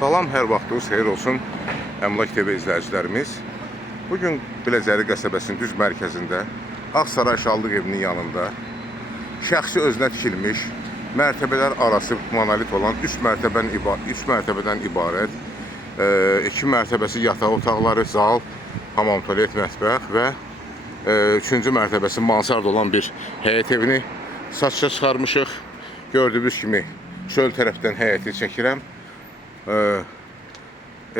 Salam, hər vaxtınız xeyir olsun Əmlak TV izləyicilərimiz. Bugün Biləcəri qəsəbəsinin düz mərkəzində Ağsaray Şallıq evinin yanında şəxsi özünə tikilmiş, mərtəbələr arası monolit olan 3 mərtəbədən ibarət 2 mərtəbəsi yataq otaqları, zal, hamam, tualet, mətbəx və 3-cü mərtəbəsi mansard olan bir həyət evini satışa çıxarmışıq. Gördüyünüz kimi çöl tərəfdən həyəti çəkirəm.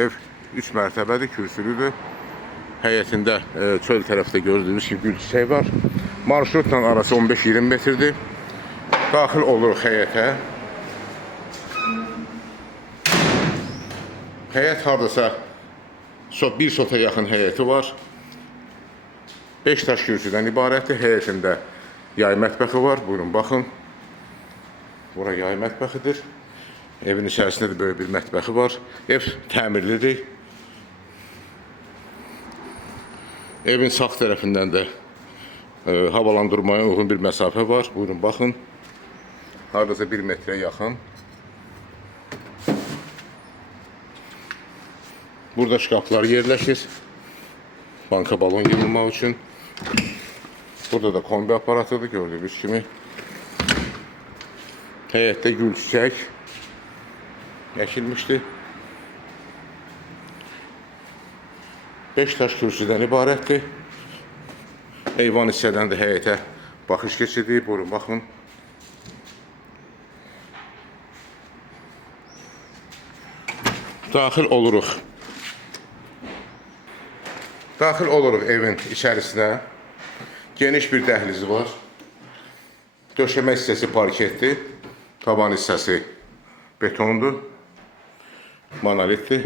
Ev 3 mərtəbədir, kürsülüdür. Həyətində çöl tərəfdə gördüyünüz kimi gül çiçəyi var. Marşrutla arası 15-20 metrdir. Daxil oluruq həyətə. Həyət hardasa bir sota yaxın həyəti var. 5 daş kürsüdən ibarətdir. Həyətində yay mətbəxi var. Buyurun, baxın. Bura yay mətbəxidir. Evin içərisində də böyük bir mətbəxi var. Ev təmirlidir. Evin sağ tərəfindən də havalandırmaya uyğun bir məsafə var. Buyurun, baxın. Hardasa 1 metrə yaxın. Burada şkaflar yerləşir. Banka balon yığılmaq üçün. Burada da kombi aparatıdır, gördüyünüz kimi. Həyətdə gül çiçək əkilmişdir. 5 daş kürsüdən ibarətdir. Eyvan hissədən də həyətə baxış keçirik. Buyurun, baxın. Daxil oluruq. Daxil oluruq evin içərisinə. Geniş bir dəhlizi var. Döşəmə hissəsi parketdir. Taban hissəsi betondur. Monolitdir.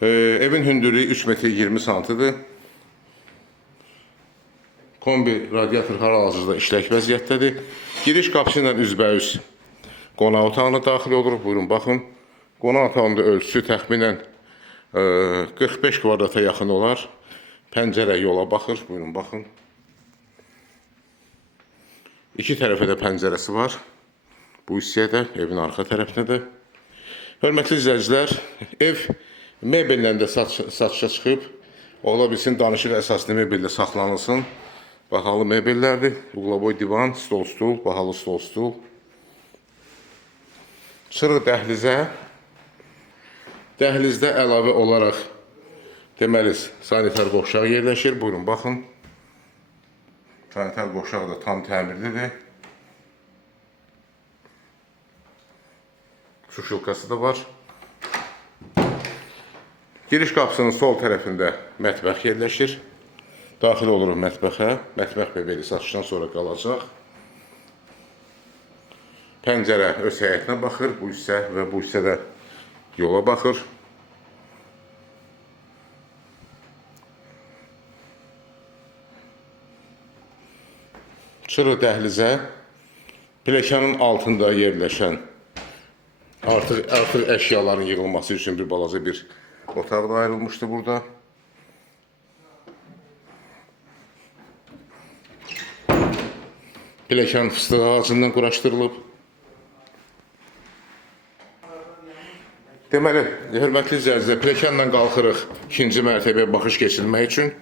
Evin hündürlüyü 3 metr 20 santidir. Kombi radiator hal-hazırda işlək vəziyyətdədir. Giriş qapısı ilə üzbəüz qonaq otağına daxil oluruq. Buyurun, baxın. Qonaq otağında ölçüsü təxminən 45 kvadrata yaxın olar. Pəncərə yola baxır. Buyurun, baxın. İki tərəfə də pəncərəsi var. Bu hissəyə də, evin arxa tərəfinə də. Hörmətli izləyicilər, ev mebellə də satışa çıxıb. Ola bilsin, danışıq əsaslı mebellə saxlanılsın. Bahalı mebellərdir. Uqlaboy divan, stol stul, bahalı stol stul. Çıxırıq dəhlizə. Dəhlizdə əlavə olaraq deməli, sanitar qovşağı yerləşir. Buyurun, baxın. Sanitar qovşağı da tam təmirlidir. Suşulkası da var. Giriş qapısının sol tərəfində mətbəx yerləşir. Daxil oluruq mətbəxə. Mətbəx mebeli satışdan sonra qalacaq. Pəncərə öz həyətinə baxır. Bu hissə və bu hissə də yola baxır. Çıxırıq dəhlizə. Pilləkənin altında yerləşən artıq əşyaların yığılması üçün bir balaca bir otaq da ayrılmışdı burada. Pilləkən fıstıq ağacından quraşdırılıb. Deməli, hörmətli izləyicilər, pilləkənlə qalxırıq 2-ci mərtəbəyə baxış keçirmək üçün.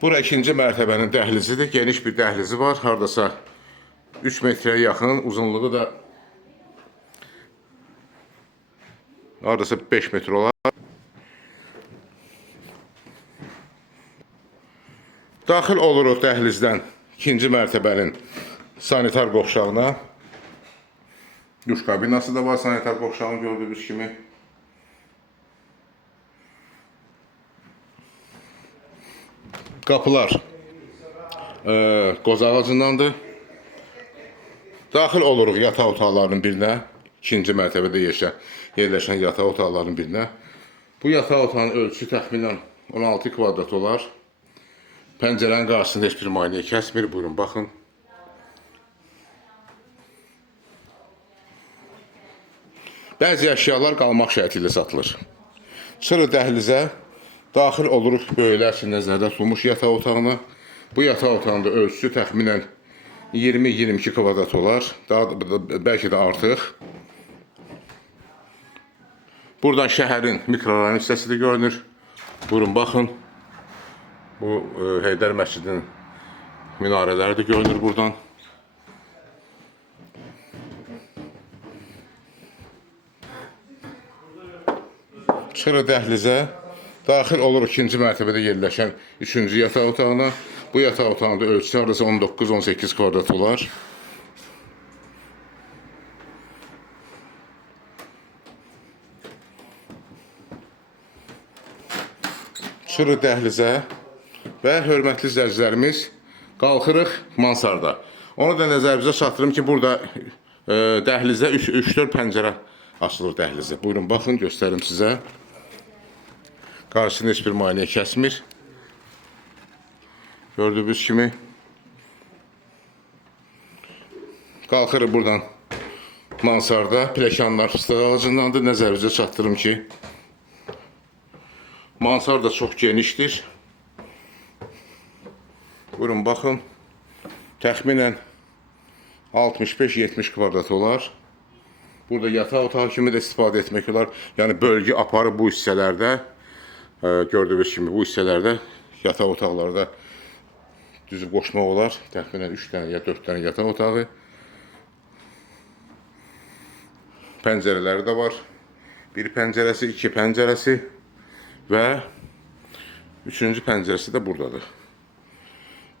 Bura 2-ci mərtəbənin dəhlizidir. Geniş bir dəhlizi var. Hardasa 3 metrə yaxın, uzunluğu da hardasa 5 metr olar. Daxil oluruq dəhlizdən 2-ci mərtəbənin sanitar qovşağına. Duş kabinası da var sanitar qovşağını gördüyünüz kimi. Qapılar qoz ağacındandır. Daxil oluruq yataq otaqlarının birinə. 2-ci mərtəbədə yerləşən yataq otaqlarının birinə. Bu yataq otağının ölçüsü təxminən 16 kvadrat olar. Pəncərənin qarşısında heç bir maneə kəsmir. Buyurun, baxın. Bəzi əşyalar qalmaq şərti ilə satılır. Çıxırıq dəhlizə. Daxil oluruq böyüklər üçün nəzərdə tutulmuş yataq otağına. Bu yataq otağında ölçüsü təxminən 20-22 kvadrat olar. Bəlkə də artıq. Buradan şəhərin mikrorayon hissəsi də görünür. Buyurun, baxın. Bu Heydər məscidinin minarələri də görünür buradan. Çıxırıq dəhlizə. Daxil oluruq ikinci mərtəbədə yerləşən 3-cü yataq otağına. Bu yataq otağında ölçüsü arası 19-18 kvadrat olar. Çıxırıq dəhlizə və hörmətli izləyicilərimiz qalxırıq mansarda. Onu da nəzərinizə çatdırım ki, burada dəhlizdə 3-4 pəncərə açılır dəhlizə. Buyurun, baxın, göstərim sizə. Qarşısında heç bir maneə kəsmir. Gördüyünüz kimi. Qalxırıq buradan mansarda. Pləkanlar fıstıq ağacındandır. Nəzərinizə çatdırım ki, mansar da çox genişdir. Buyurun, baxın. Təxminən 65-70 kvadrat olar. Burada yataq otağı kimi də istifadə etmək olar. Yəni, bölgə aparı bu hissələrdə, gördüyünüz kimi bu hissələrdə yataq otaqlarda düzüb qoşmaq olar. Təxminən 3 dənə ya 4 dənə yataq otağı. Pəncərələri də var. Bir pəncərəsi, iki pəncərəsi və üçüncü pəncərəsi də buradadır.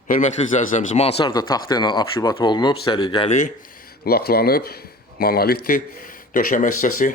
Hörmətli izləyicilərimiz, mansar da taxta ilə abşibat olunub, səliqəli, laklanıb, monolitdir. Döşəmə hissəsi